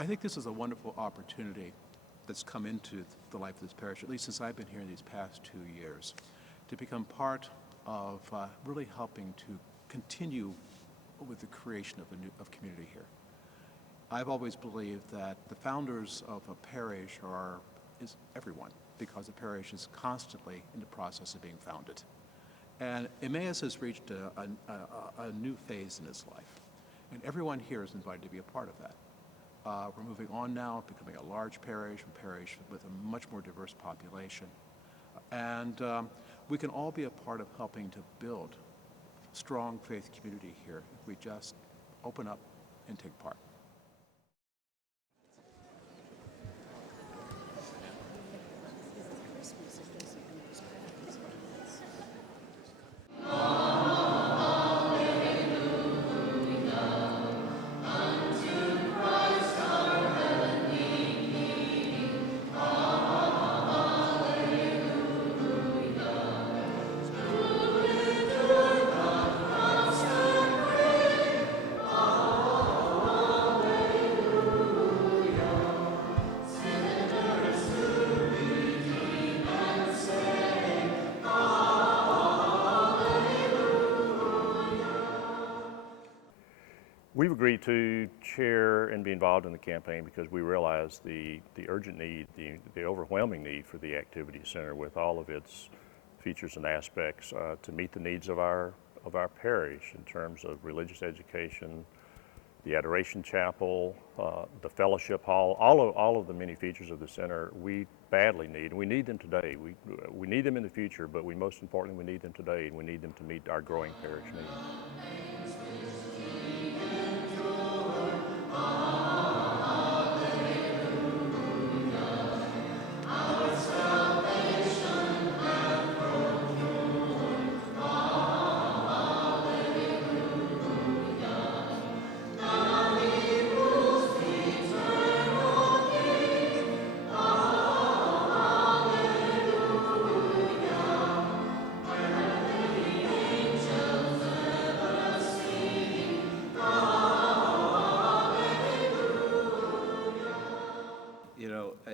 I think this is a wonderful opportunity that's come into the life of this parish, at least since I've been here in these past 2 years, to become part of really helping to continue with the creation of community here. I've always believed that the founders of a parish is everyone, because a parish is constantly in the process of being founded. And Emmaus has reached a new phase in its life, and everyone here is invited to be a part of that. We're moving on now, becoming a large parish with a much more diverse population. And we can all be a part of helping to build strong faith community here if we just open up and take part. We've agreed to chair and be involved in the campaign because we realize the urgent need, the overwhelming need for the Activity Center with all of its features and aspects to meet the needs of our parish in terms of religious education, the Adoration Chapel, the Fellowship Hall, all of the many features of the center we badly need, and we need them today. We need them in the future, but most importantly, we need them today, and we need them to meet our growing parish needs.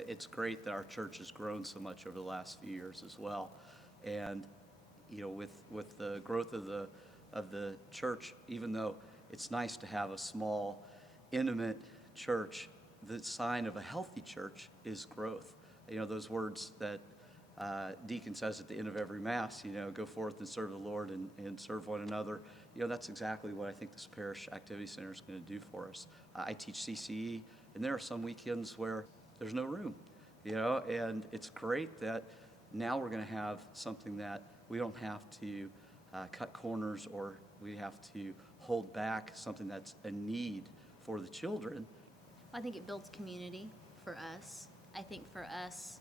It's great that our church has grown so much over the last few years as well. And with the growth of the church, even though it's nice to have a small, intimate church, the sign of a healthy church is growth. Those words that Deacon says at the end of every Mass, go forth and serve the Lord and serve one another. That's exactly what I think this Parish Activity Center is going to do for us. I teach CCE, and there are some weekends where there's no room, and it's great that now we're going to have something that we don't have to cut corners or we have to hold back something that's a need for the children. I think it builds community for us. I think for us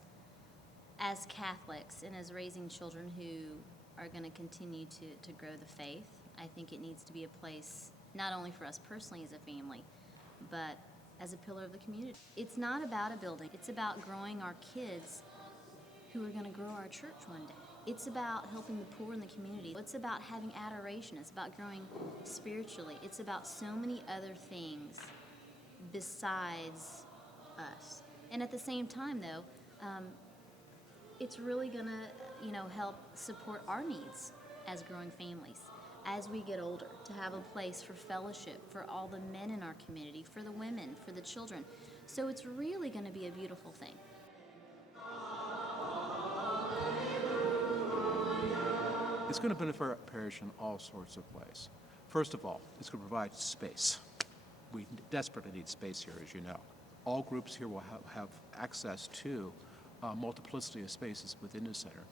as Catholics and as raising children who are going to continue to grow the faith, I think it needs to be a place not only for us personally as a family, but as a pillar of the community. It's not about a building. It's about growing our kids who are going to grow our church one day. It's about helping the poor in the community. It's about having adoration. It's about growing spiritually. It's about so many other things besides us. And at the same time, though, it's really going to, help support our needs as growing families. As we get older, to have a place for fellowship for all the men in our community, for the women, for the children. So it's really going to be a beautiful thing. It's going to benefit our parish in all sorts of ways. First of all, it's going to provide space. We desperately need space here, as you know. All groups here will have access to a multiplicity of spaces within the center.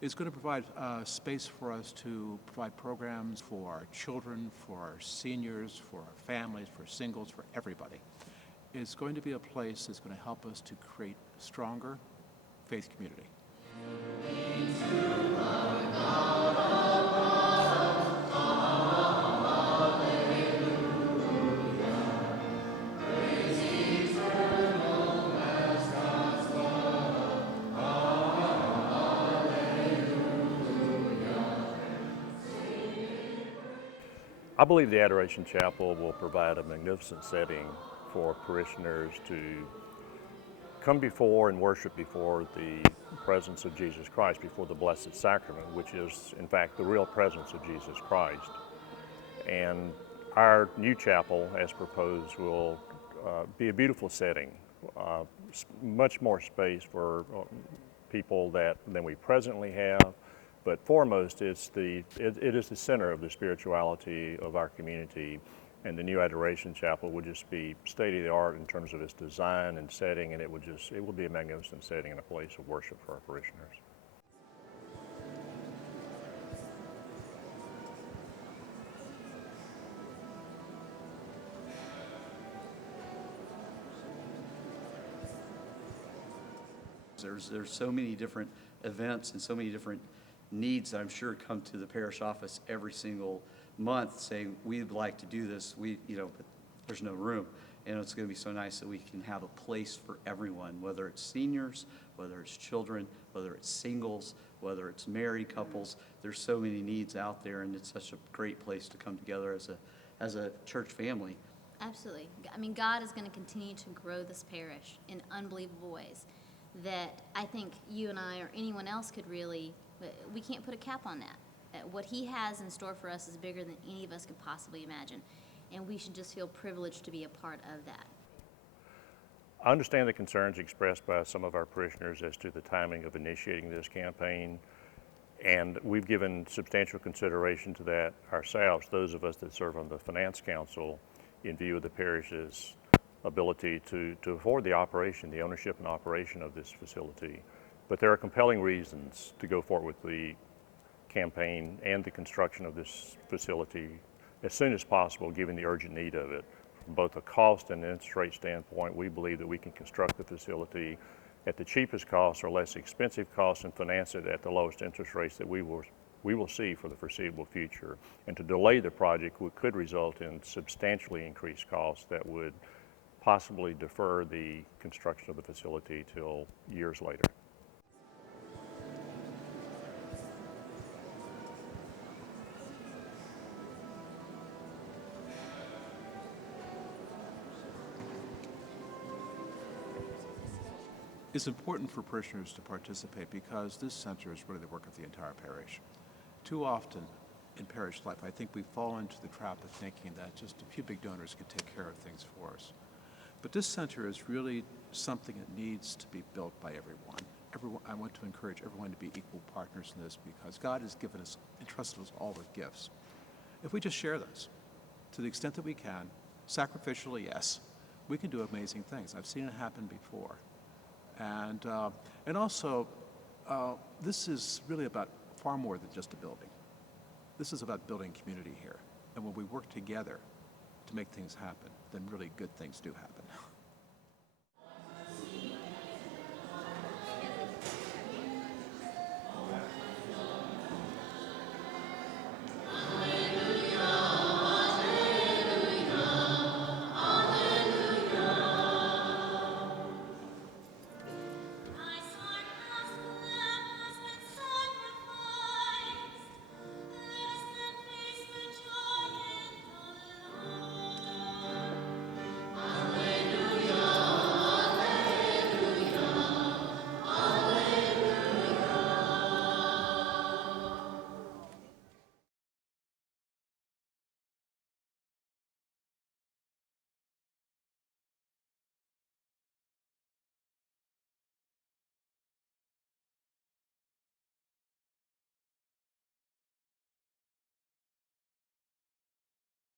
It's going to provide space for us to provide programs for our children, for our seniors, for our families, for singles, for everybody. It's going to be a place that's going to help us to create stronger faith community. I believe the Adoration Chapel will provide a magnificent setting for parishioners to come before and worship before the presence of Jesus Christ, before the Blessed Sacrament, which is in fact the real presence of Jesus Christ. And our new chapel, as proposed, will be a beautiful setting, much more space for people than we presently have. But foremost, it is the center of the spirituality of our community, and the new Adoration Chapel would just be state-of-the-art in terms of its design and setting, and it will be a magnificent setting and a place of worship for our parishioners. There's so many different events and so many different needs that I'm sure come to the parish office every single month saying, we'd like to do this, but there's no room. And it's going to be so nice that we can have a place for everyone, whether it's seniors, whether it's children, whether it's singles, whether it's married couples. There's so many needs out there, and it's such a great place to come together as a church family. Absolutely. I mean, God is going to continue to grow this parish in unbelievable ways that I think you and I or anyone else could really, we can't put a cap on that. What he has in store for us is bigger than any of us could possibly imagine, and we should just feel privileged to be a part of that. I understand the concerns expressed by some of our parishioners as to the timing of initiating this campaign, and we've given substantial consideration to that ourselves, those of us that serve on the Finance Council, in view of the parish's ability to afford the ownership and operation of this facility. But there are compelling reasons to go forward with the campaign and the construction of this facility as soon as possible, given the urgent need of it. From both a cost and interest rate standpoint, we believe that we can construct the facility at the cheapest cost or less expensive cost and finance it at the lowest interest rates that we will see for the foreseeable future. And to delay the project could result in substantially increased costs that would possibly defer the construction of the facility till years later. It's important for parishioners to participate because this center is really the work of the entire parish. Too often in parish life, I think we fall into the trap of thinking that just a few big donors can take care of things for us. But this center is really something that needs to be built by everyone. I want to encourage everyone to be equal partners in this because God has entrusted us all with gifts. If we just share those to the extent that we can, sacrificially, yes, we can do amazing things. I've seen it happen before. And also, this is really about far more than just a building. This is about building community here. And when we work together to make things happen, then really good things do happen.